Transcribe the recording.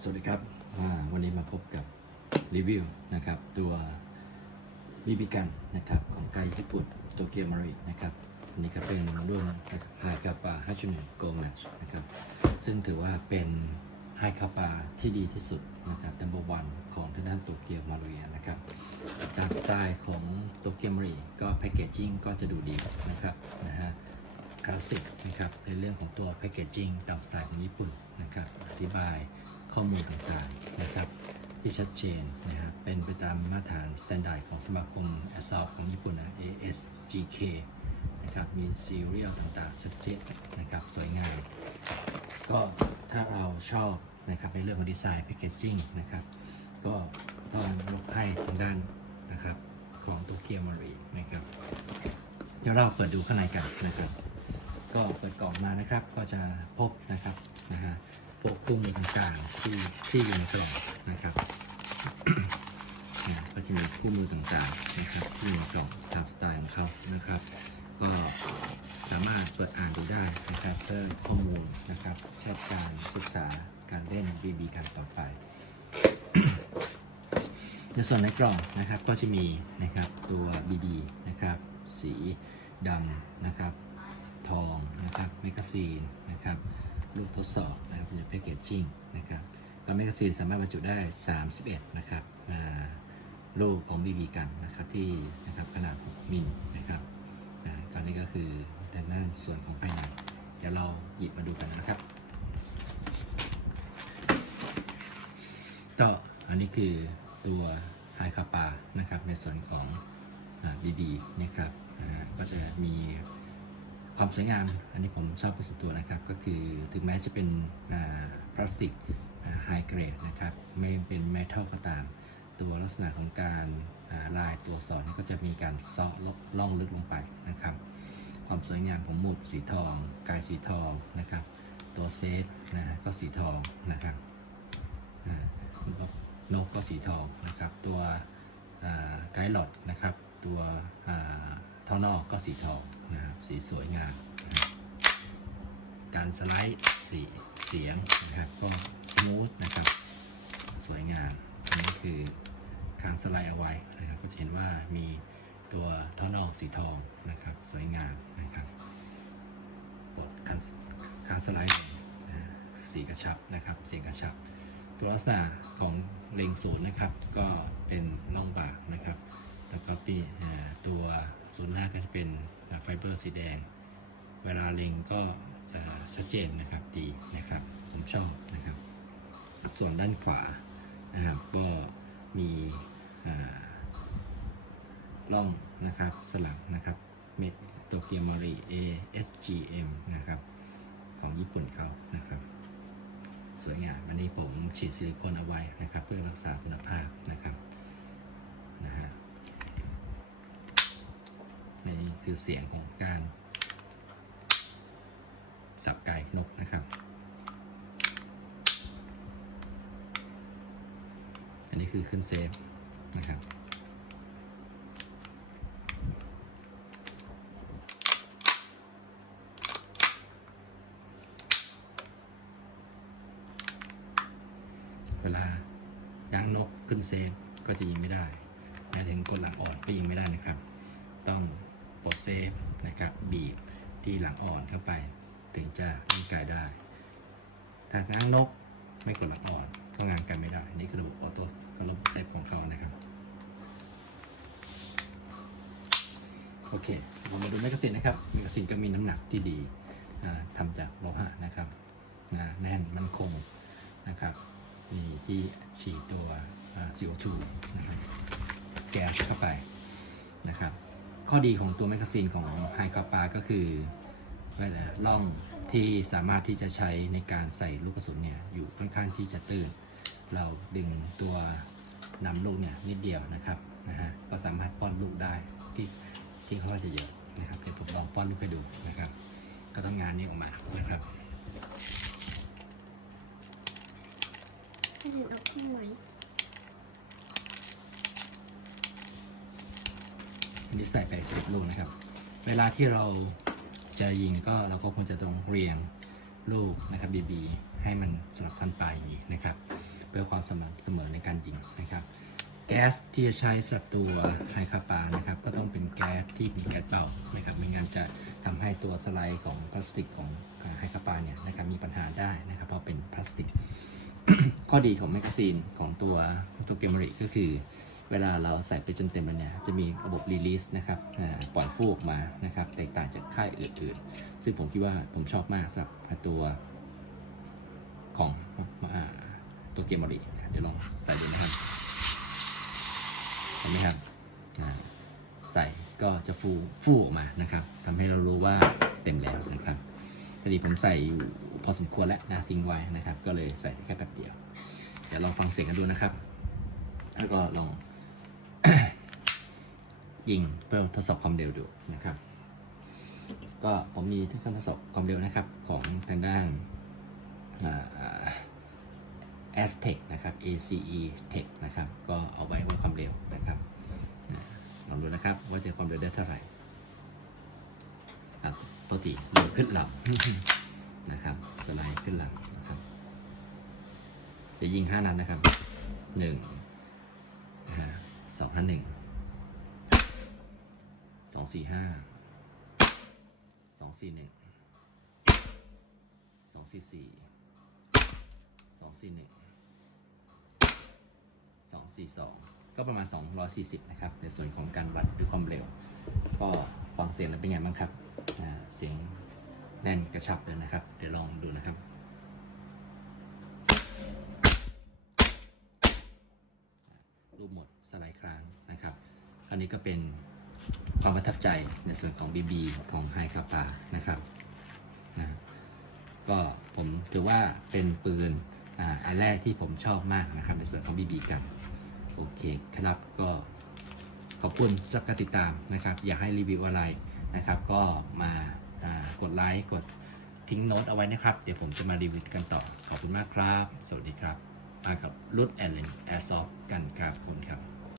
สวัสดีครับวันนี้มาพบกับรีวิวนะครับ ตัวบีบีกันนะครับของไกญี่ปุ่นโตเกียวมารีนะครับอันนี้ก็เป็นรุ่นไฮคาปาฮัชนุโกแมชนะครับซึ่งถือว่าเป็นไฮคาปาที่ดีที่สุดนะครับ number one ของทางด้านโตเกียวมารีนะครับตามสไตล์ของโตเกียวมารีก็แพคเกจจิ้งก็จะดูดีนะครับนะฮะคลาสสิกนะครับในเรื่องของตัวแพ c เกจจิ้งตามสไตล์ของญี่ปุ่นนะครับอธิบาย ข้อมูลต่างๆนะครับที่ชัดเจนนะครับเป็นไปตามมาตรฐานสแตนดาร์ดของสมาคมแอสซอฟของญี่ปุ่นนะ ASGK นะครับมีซีเรียลต่างๆชัดเจนนะครับสวยงามก็ถ้าเราชอบนะครับในเรื่องของดีไซน์แพ c เกจจิ้งนะครับก็ต้องยกให้ทางด้านนะครับของโตเกียวมารีนะครับเดี๋ยวเราเปิดดูข้างในกันนะครับ ก็เปิดกล่องมานะครับก็จะพบนะครับนะฮะ พวกเครื่อมือต่างๆที่ที่อยู่ในกล่องนะครับนะก็จะมีคู่มือต่างๆนะครับที่อยู่ในกล่องตามสไตล์ของเขานะครับ ก็สามารถเปิดอ่านดูได้นะครับเพื่อข้อมูลนะครับใช้การศึกษาการเล่น BB กันต่อไปในส่วนในกล่องนะครับก็จะมีนะครับตัว BB นะครับสีดำนะครับทองนะครับแมกกาซีนนะครับ ลูกทดสอบนะครับเป็นแพคเกจจิ้งนะครับก็แมกกาซีนสามารถบรรจุได้ 31 นะครับลูกของ BB กันนะครับที่นะครับขนาด 6 มิลนะครับอ่าตอนนี้ก็คือทางด้านส่วนของภายในเดี๋ยวเราหยิบมาดูกันนะครับก็อันนี้คือตัวไฮคาปานะครับในส่วนของบีบีนะครับก็จะมี ความสวยงาม อันนี้ผมชอบเป็นส่วนตัวนะครับ ก็คือถึงแม้จะเป็นพลาสติกไฮเกรดนะครับ ไม่เป็นเมทัลก็ตาม ตัวลักษณะของการลายตัวสอนก็จะมีการเซาะล่องลึกลงไปนะครับ ความสวยงามของหมุดสีทอง กายสีทองนะครับ ตัวเซฟนะก็สีทองนะครับนกก็สีทองนะครับ ตัวไกด์หลอดนะครับ ตัวท่อนอกก็สีทอง นะครับสีสวยงามการสไลด์สีเสียงนะครับก็สมูทนะครับสวยงามอันนี้คือคางสไลด์เอาไว้นะครับก็จะเห็นว่ามีตัวท่อนอกสีทองนะครับสวยงามนะครับกดคางคางสไลด์สีกระชับนะครับเสียงกระชับ ตัวลักษณะของเลงศูนย์นะครับก็เป็นน่องบากนะครับ แล้วก็ปีตัวศูนย์หน้าก็จะเป็น ไฟเบอร์สีแดง เวลาเล็งก็จะชัดเจนนะครับดีนะครับ ผมชอบนะครับ ส่วนด้านขวานะครับก็มีอ่าร่องนะครับสลักนะครับเม็ดโตเกียวมารี ASGM นะครับ ของญี่ปุ่นเขานะครับ สวยงามอันนี้ผมฉีดซิลิโคนเอาไว้นะครับ เพื่อรักษาคุณภาพนะครับนะฮะนี่ คือเสียงของการ สับไก่นกนะครับ อันนี้คือขึ้นเซฟนะครับเวลายางนกขึ้นเซฟก็จะยิงไม่ได้แม้ถึงกดหลังอ่อนก็ยิงไม่ได้นะครับ ต้อง เซฟนะครับบีบที่หลังอ่อนเข้าไป ถึงจะยิงไกลได้ ถ้างางนกไม่กดหลังอ่อนก็งานไกลไม่ได้ นี่คือระบบออโต้ระบบเซฟของเขานะครับ โอเคเรามาดูแมกกาซีนนะครับแมกกาซีนก็มีน้ำหนักที่ดีอ่าทำจากโลหะนะครับแน่นมั่นคงนะครับมีที่ฉีดตัว CO2 นะครับแก๊สเข้าไปนะครับ ข้อดีของตัวแมกกาซีนของไฮคาปาก็คือเวลาล่องที่สามารถที่จะใช้ในการใส่ลูกกระสุนเนี่ยอยู่ค่อนข้างที่จะตื้น เราดึงตัวนำลูกเนี่ยนิดเดียวนะครับนะฮะก็สามารถป้อนลูกได้ที่ที่เขาจะเยอะนะครับเดี๋ยวผมลองป้อนลูกให้ดูนะครับ ก็ทำงานนี้ออกมานะครับให้เห็นเอาขึ้นไว้ อันนี้ใส่ไปสิบลูกนะครับ เวลาที่เราจะยิงก็เราก็ควรจะต้องเรียงลูกนะครับบีบีให้มันสลับฟันปลายอย่างนี้นะครับ เพื่อความสม่ำเสมอในการยิงนะครับ แก๊สที่จะใช้สำหรับตัวไฮคาปานะครับ ก็ต้องเป็นแก๊สที่เป็นแก๊สเบานะครับไม่งั้นจะทำให้ตัวสไลด์ของพลาสติกของไฮคาปาเนี่ยนะครับมีปัญหาได้นะครับ เพราะเป็นพลาสติก ข้อดีของแมกกาซีนของตัวตัวเกมริก็คือ เวลาเราใส่ไปจนเต็มแล้วเนี่ยจะมีระบบรีลีสนะครับปล่อยฟูกออกมานะครับแตกต่างจากค่ายอื่นๆ ซึ่งผมคิดว่าผมชอบมากสำหรับตัวของตัวเกมริเดี๋ยวลองใส่ดูนะครับเห็นไหมครับใส่ก็จะฟูฟูออกมานะครับทำให้เรารู้ว่าเต็มแล้วนะครับพอดีผมใส่อยู่พอสมควรแล้วนะทิ้งไว้นะครับ ก็เลยใส่แค่แป๊บเดียวเดี๋ยวลองฟังเสียงกันดูนะครับ แล้วก็ลอง ยิงเพื่อทดสอบความเร็วดูนะครับ ก็ผมมีที่เครื่องทดสอบความเร็วนะครับของทางด้านอ่า a z t e c นะครับ ACE Tech นะครับ ก็เอาไว้วัดความเร็วนะครับลองดูนะครับว่าจะความเร็วได้เท่าไหร่ปกติเร็วขึ้นหลับนะครับสไลด์ขึ้นหลับนะครับ จะยิง 5 นัดนะครับ1นะฮะ สองห้าหนึ่งสองสี่ห้าสองสี่หนึ่งสองสี่สี่สองสี่หนึ่ง242ก็ประมาณ 240 นะครับ ในส่วนของการวัดด้วยความเร็ว ก็ฟังเสียงแล้วเป็นไงบ้างครับ เสียงแน่นกระชับเลยนะครับ เดี๋ยวลองดูนะครับ รูปหมดสไลด์ครั้งนะครับ อันนี้ก็เป็นความประทับใจในส่วนของ BB ของไฮคาปานะครับนะก็ผมถือว่าเป็นปืนอ่าอันแรกที่ผมชอบมากนะครับ ในส่วนของ BB กัน โอเคครับก็ขอบคุณสำหรับการติดตามนะครับ อยากให้รีวิวอะไรนะครับ ก็มาากดไลค์กดทิ้งโน้ตเอาไว้นะครับ เดี๋ยวผมจะมารีวิวกันต่อ ขอบคุณมากครับ สวัสดีครับมากับรุ่นแอนเลนแอร์ซอฟกันครับขอบคุณครับ